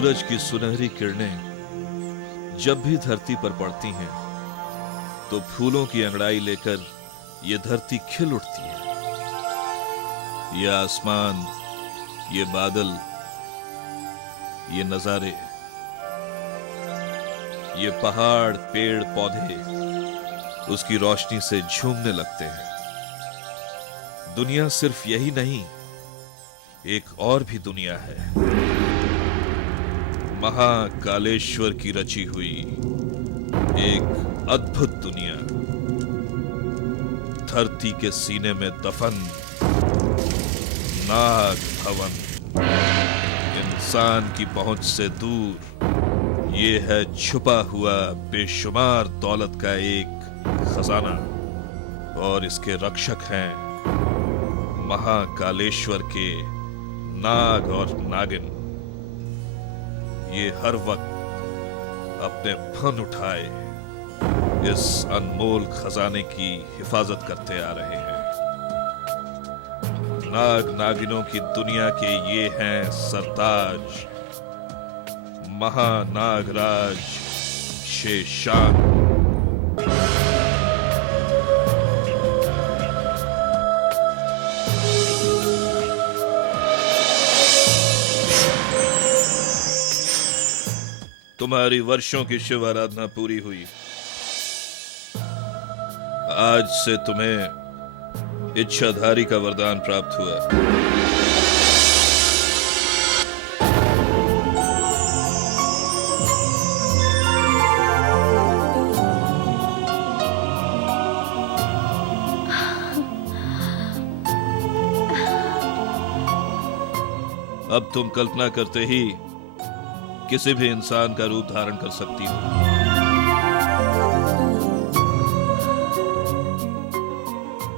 सूरज की सुनहरी किरणें जब भी धरती पर पड़ती हैं तो फूलों की अंगड़ाई लेकर ये धरती खिल उठती है। ये आसमान, ये बादल, ये नजारे, ये पहाड़, पेड़, पौधे उसकी रोशनी से झूमने लगते हैं। दुनिया सिर्फ यही नहीं, एक और भी दुनिया है, महाकालेश्वर की रची हुई एक अद्भुत दुनिया। धरती के सीने में दफन नाग भवन, इंसान की पहुंच से दूर। ये है छुपा हुआ बेशुमार दौलत का एक खजाना और इसके रक्षक हैं महाकालेश्वर के नाग और नागिन। ये हर वक्त अपने फन उठाए इस अनमोल खजाने की हिफाजत करते आ रहे हैं। नाग नागिनों की दुनिया के ये हैं सरताज, महानागराज शेषांक। तुम्हारी वर्षों की शिव आराधना पूरी हुई। आज से तुम्हें इच्छाधारी का वरदान प्राप्त हुआ। अब तुम कल्पना करते ही किसी भी इंसान का रूप धारण कर सकती हो।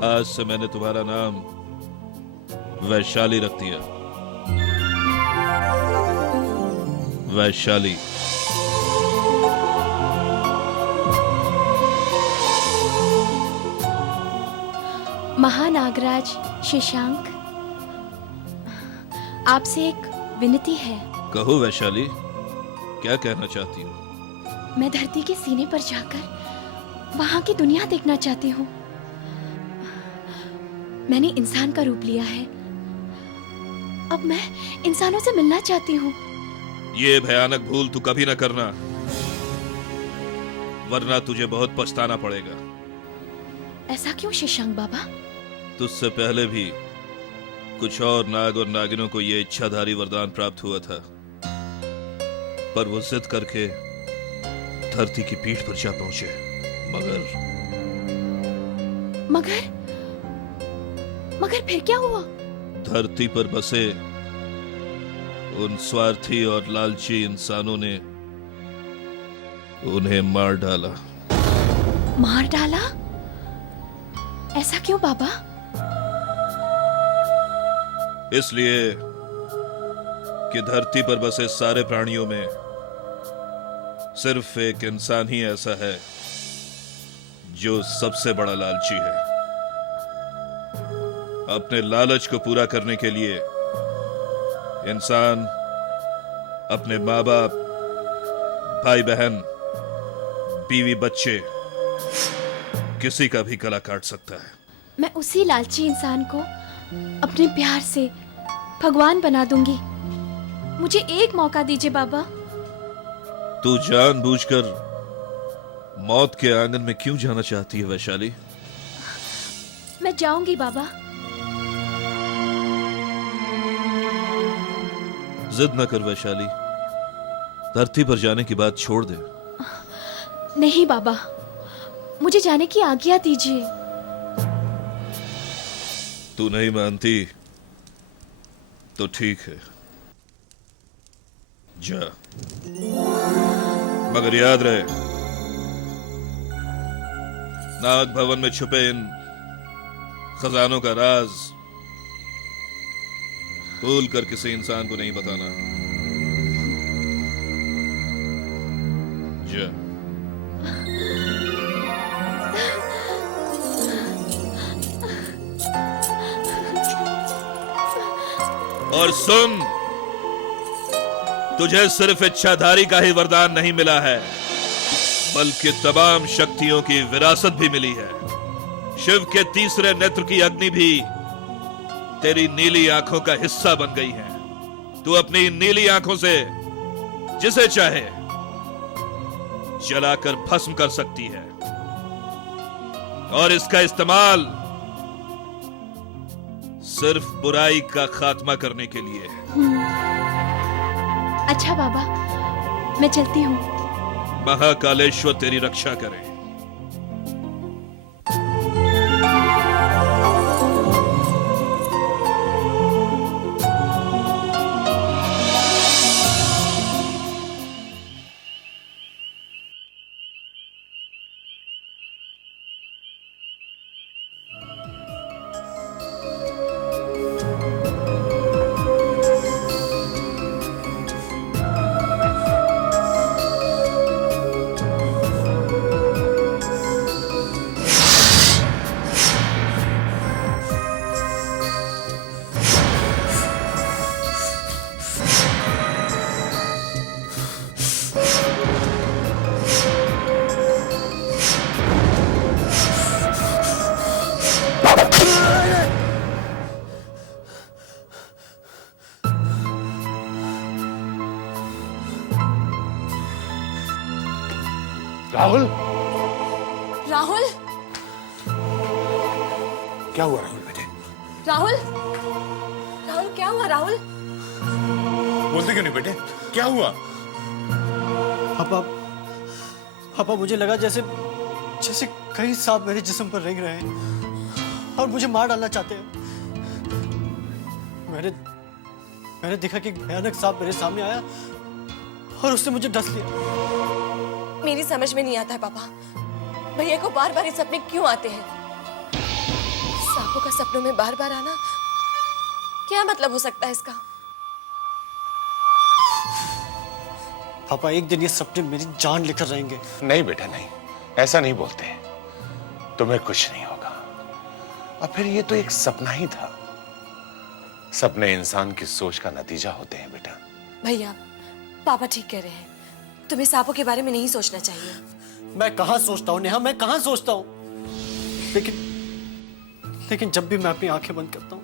आज से मैंने तुम्हारा नाम वैशाली रख दिया। वैशाली। महानागराज शशांक, आपसे एक विनती है। कहो वैशाली, क्या कहना चाहती हो? मैं धरती के सीने पर जाकर वहां की दुनिया देखना चाहती हूँ। मैंने इंसान का रूप लिया है, अब मैं इंसानों से मिलना चाहती हूँ। ये भयानक भूल तू कभी ना करना, वरना तुझे बहुत पछताना पड़ेगा। ऐसा क्यों शशांक बाबा? तुझसे पहले भी कुछ और नाग और नागिनों को यह इच्छाधारी वरदान प्राप्त हुआ था, पर वो जिद करके धरती की पीठ पर जा पहुंचे। मगर फिर क्या हुआ? धरती पर बसे उन स्वार्थी और लालची इंसानों ने उन्हें मार डाला। मार डाला? ऐसा क्यों बाबा? इसलिए कि धरती पर बसे सारे प्राणियों में सिर्फ एक इंसान ही ऐसा है जो सबसे बड़ा लालची है। अपने लालच को पूरा करने के लिए इंसान अपने माँ बाप, भाई बहन, बीवी बच्चे, किसी का भी गला काट सकता है। मैं उसी लालची इंसान को अपने प्यार से भगवान बना दूंगी। मुझे एक मौका दीजिए बाबा। तू जानबूझकर मौत के आंगन में क्यों जाना चाहती है वैशाली? मैं जाऊंगी बाबा। जिद न कर वैशाली, धरती पर जाने की बात छोड़ दे। नहीं बाबा, मुझे जाने की आज्ञा दीजिए। तू नहीं मानती तो ठीक है, जा। मगर याद रहे, नाग भवन में छुपे इन खजानों का राज भूल कर किसी इंसान को नहीं बताना। जा। और सुन, तुझे सिर्फ इच्छाधारी का ही वरदान नहीं मिला है, बल्कि तमाम शक्तियों की विरासत भी मिली है। शिव के तीसरे नेत्र की अग्नि भी तेरी नीली आंखों का हिस्सा बन गई है। तू अपनी नीली आंखों से जिसे चाहे जलाकर भस्म कर सकती है, और इसका इस्तेमाल सिर्फ बुराई का खात्मा करने के लिए है। अच्छा बाबा, मैं चलती हूँ। महाकालेश्वर तेरी रक्षा करे। राहुल, राहुल, क्या हुआ राहुल बेटे? राहुल, राहुल क्या हुआ राहुल? बोलते क्यों नहीं बेटे? क्या हुआ? पापा, पापा मुझे लगा जैसे जैसे कई सांप मेरे जिस्म पर रेंग रहे हैं और मुझे मार डालना चाहते हैं। मैंने देखा कि भयानक सांप मेरे सामने आया और उसने मुझे डस लिया। मेरी समझ में नहीं आता है पापा, भैया को बार बार ये सपने क्यों आते हैं? सांपों का सपनों में बार बार आना क्या मतलब हो सकता है इसका? पापा एक दिन ये सपने मेरी जान लेकर रहेंगे। नहीं बेटा नहीं, ऐसा नहीं बोलते। तुम्हें कुछ नहीं होगा। और फिर ये तो एक सपना ही था। सपने इंसान की सोच का नतीजा होते हैं बेटा। भैया, पापा ठीक कह रहे हैं, तुम्हें सांपों के बारे में नहीं सोचना चाहिए। मैं कहाँ सोचता हूँ नेहा, मैं कहाँ सोचता हूँ। लेकिन जब भी मैं अपनी आंखें बंद करता हूँ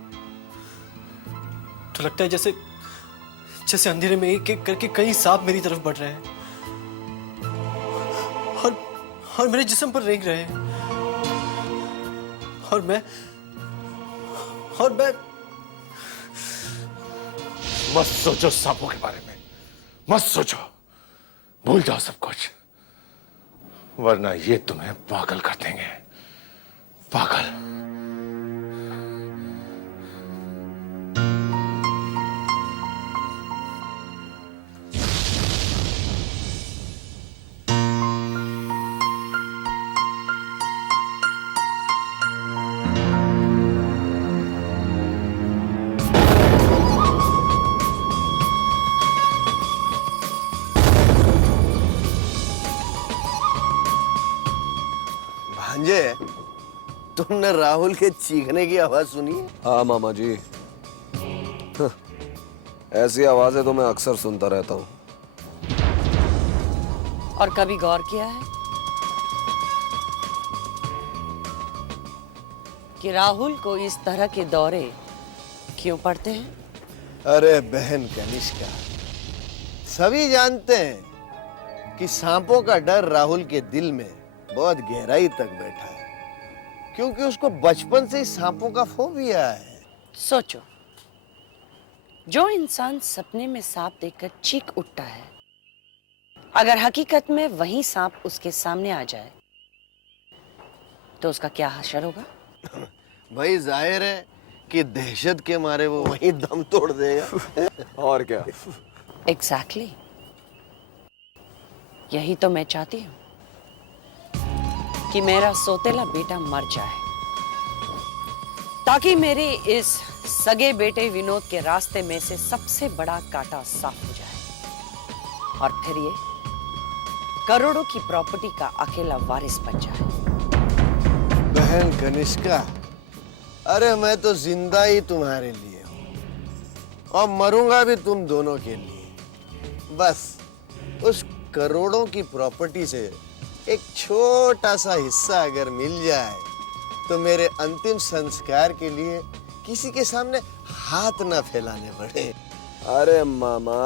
तो लगता है जैसे जैसे अंधेरे में एक एक करके कई सांप मेरी तरफ बढ़ रहे हैं और मेरे जिस्म पर रेंग रहे हैं। और मैं मत सोचो सांपों के बारे में, मत सोचो। भूल जाओ सब कुछ, वरना ये तुम्हें पागल कर देंगे। पागल। भांजे, तुमने राहुल के चीखने की आवाज सुनी है? हाँ मामा जी, ऐसी आवाजें तो मैं अक्सर सुनता रहता हूँ। और कभी गौर किया है कि राहुल को इस तरह के दौरे क्यों पड़ते हैं? अरे बहन कनिष्का, सभी जानते हैं कि सांपों का डर राहुल के दिल में बहुत गहराई तक बैठा है, क्योंकि उसको बचपन से ही सांपों का फोबिया है। सोचो, जो इंसान सपने में सांप देखकर चीख उठता है, अगर हकीकत में वही सांप उसके सामने आ जाए तो उसका क्या हशर होगा? भाई जाहिर है कि दहशत के मारे वो वहीं दम तोड़ देगा। और क्या? एग्जैक्टली। यही तो मैं चाहती हूँ कि मेरा सोतेला बेटा मर जाए, ताकि मेरे इस सगे बेटे विनोद के रास्ते में से सबसे बड़ा कांटा साफ हो जाए और फिर ये करोड़ों की प्रॉपर्टी का अकेला वारिस बन जाए। बहन कनिष्का, अरे मैं तो जिंदा ही तुम्हारे लिए हूँ और मरूंगा भी तुम दोनों के लिए। बस उस करोड़ों की प्रॉपर्टी से एक छोटा सा हिस्सा अगर मिल जाए तो मेरे अंतिम संस्कार के लिए किसी के सामने हाथ ना फैलाने पड़े। अरे मामा,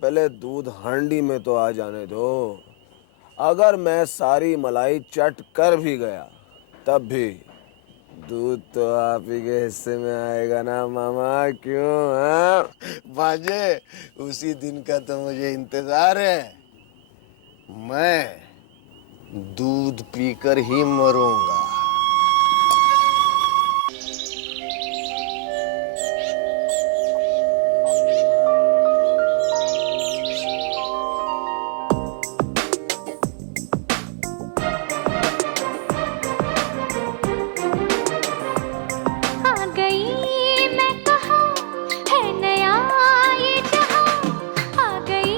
पहले दूध हांडी में तो आ जाने दो। अगर मैं सारी मलाई चट कर भी गया तब भी दूध तो आप ही के हिस्से में आएगा ना मामा, क्यों? हाँ? बाजे, उसी दिन का तो मुझे इंतजार है। मैं दूध पीकर ही मरूंगा। आ गई मैं कहाँ है नया ये जहाँ, आ गई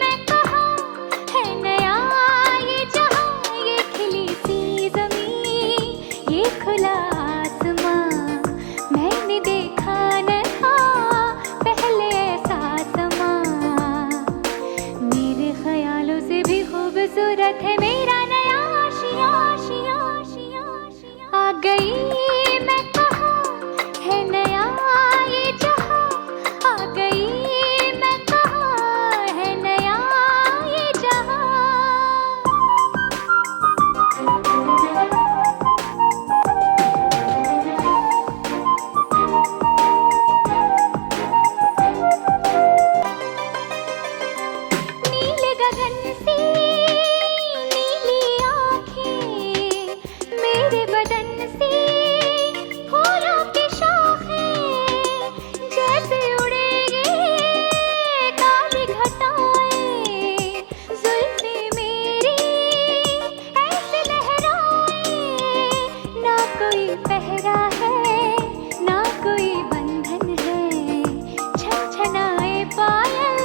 मैं कहाँ है नया ये जहाँ, ये खिली सी ज़मीं ये खुला आसमां, मैंने देखा न था पहले ऐसा समा, मेरे ख्यालों से भी खूबसूरत है मेरा नया आशिया आशिया आशिया आशिया। आ गई मैं कहाँ है नया ये जहाँ, आ गई मैं कहाँ है नया ये जहाँ। नीले गगन से नीली आँखें, मेरे बदन से फूलों की शाखें, जैसे उड़े ये काली घटाएं, जुल्फे मेरी ऐसे लहराए, ना कोई पहरा है ना कोई बंधन है, छनछनाए पायल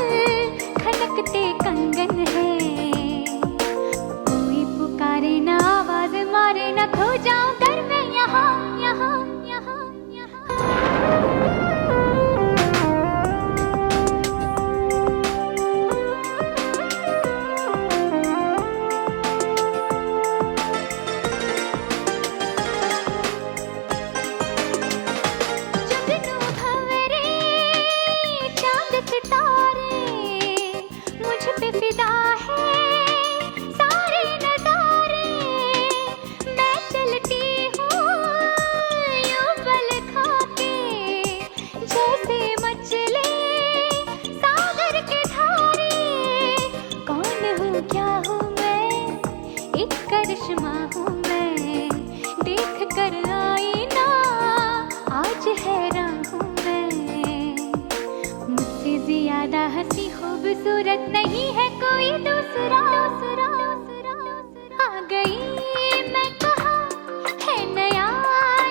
खनकते कंगन है, कोई पुकारे ना आवाज मारे ना खो जाऊं घर में यहाँ यहाँ यहाँ जुगनू भंवरे चांद सितारे, मुझ पे फिदा है सारे नजारे, मैं चलती हूँ यूं पल खा के, जैसे मचले सागर के धारे, कौन हूँ क्या हूँ मैं, एक करिश्मा हूँ मैं, देख कर आईना आज हैरान हूँ मैं, मुझसे ज्यादा हंसी खूबसूरत नहीं है कोई दूसरा दूसरा दूसरा। आ गई मैं कहाँ है नया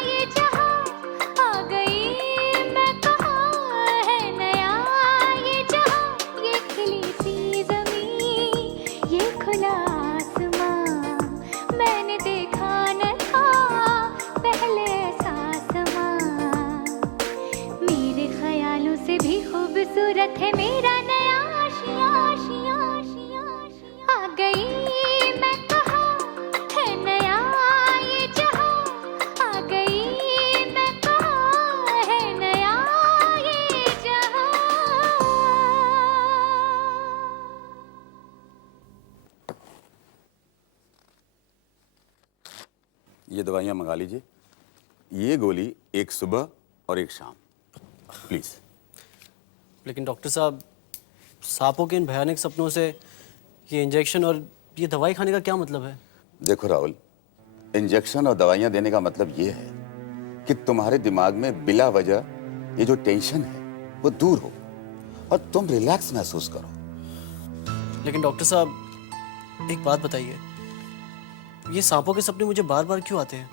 ये जहाँ, आ गई मैं कहाँ है नया ये जहाँ, ये खिली सी ज़मीं ये खुला आसमां, मैंने देखा न था पहले ऐसा समा, मेरे ख्यालों से भी खूबसूरत है मेरा नया आशिया आशिया आशिया आशिया। आ गई मैं कहाँ है नया ये जहाँ, आ गई मैं कहाँ है नया ये जहाँ। ये दवाइयाँ मंगा लीजिए। ये गोली एक सुबह और एक शाम, प्लीज। लेकिन डॉक्टर साहब, सांपों के इन भयानक सपनों से ये इंजेक्शन और ये दवाई खाने का क्या मतलब है? देखो राहुल, इंजेक्शन और दवाइयाँ देने का मतलब ये है कि तुम्हारे दिमाग में बिला वजह ये जो टेंशन है वो दूर हो और तुम रिलैक्स महसूस करो। लेकिन डॉक्टर साहब, एक बात बताइए, ये सांपों के सपने मुझे बार बार क्यों आते हैं?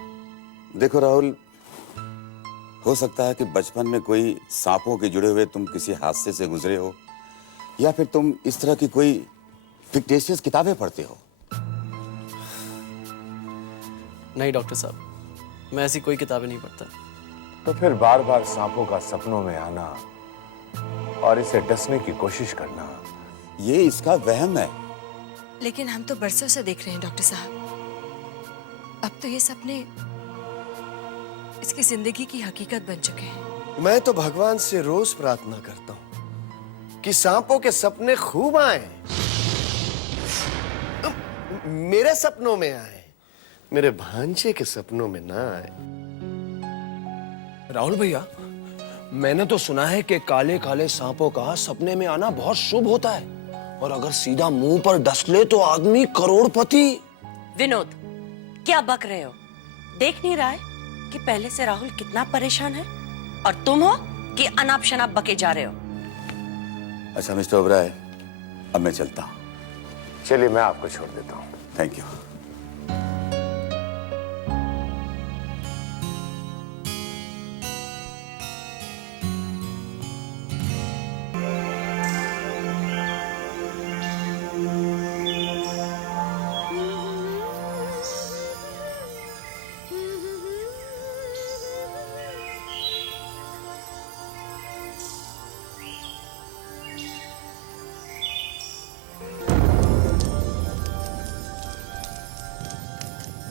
देखो राहुल, हो सकता है कि बचपन में कोई सांपों के जुड़े हुए तुम किसी हादसे से गुजरे हो, या फिर तुम इस तरह की कोई फिक्टिशियस किताबें पढ़ते हो। नहीं डॉक्टर साहब, मैं ऐसी कोई किताबें नहीं पढ़ता। तो फिर बार बार सांपों का सपनों में आना और इसे डसने की कोशिश करना ये इसका वहम है। लेकिन हम तो बरसों से देख रहे हैं डॉक्टर साहब। अब तो ये सपने इसकी जिंदगी की हकीकत बन चुके हैं। मैं तो भगवान से रोज प्रार्थना करता हूं कि सांपों के सपने खूब आए, मेरे सपनों में आए, मेरे भांजे के सपनों में ना आए। राहुल भैया, मैंने तो सुना है कि काले काले सांपों का सपने में आना बहुत शुभ होता है, और अगर सीधा मुंह पर डस ले तो आदमी करोड़पति। विनोद, क्या बक रहे हो? देख नहीं रहा है कि पहले से राहुल कितना परेशान है, और तुम हो कि अनाप शनाप बके जा रहे हो? अच्छा मिस्टर ओबराय, अब मैं चलता हूं। चलिए मैं आपको छोड़ देता हूँ। Thank you.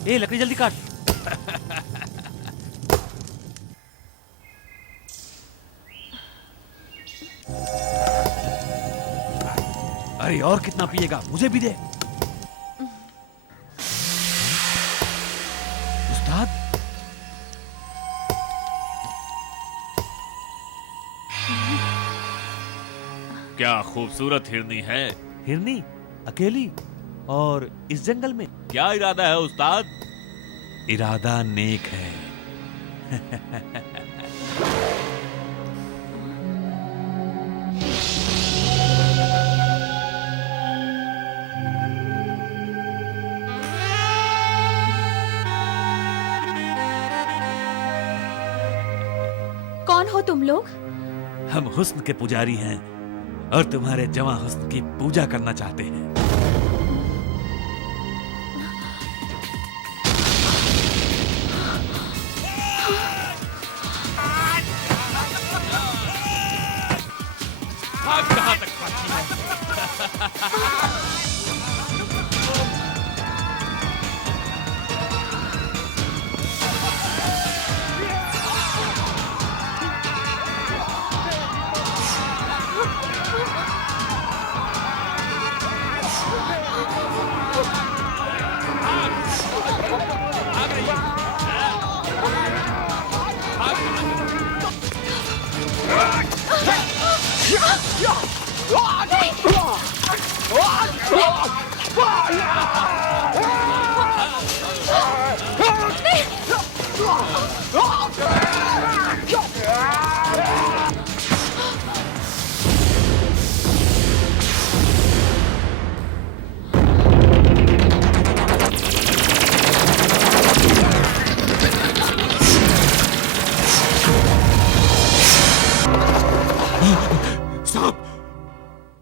ए लकड़ी जल्दी काट। अरे और कितना पिएगा, मुझे भी दे। उस्ताद, क्या खूबसूरत हिरनी है। हिरनी अकेली और इस जंगल में? क्या इरादा है उस्ताद? इरादा नेक है। कौन हो तुम लोग? हम हुस्न के पुजारी हैं और तुम्हारे जवां हुस्न की पूजा करना चाहते हैं। कहां तक भागती है? सांप!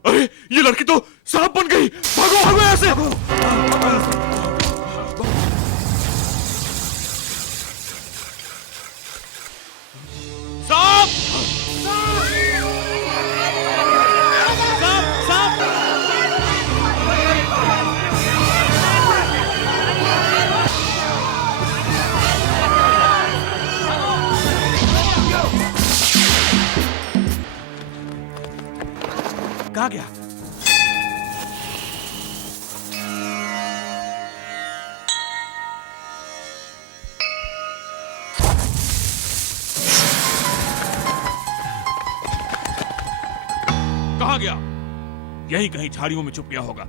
अरे ये लड़की तो सांप बन गई। भागो भागो यहाँ से। सांप! सांप! सांप! कहाँ गया? कहाँ गया? यहीं कहीं झाड़ियों में छुप गया होगा।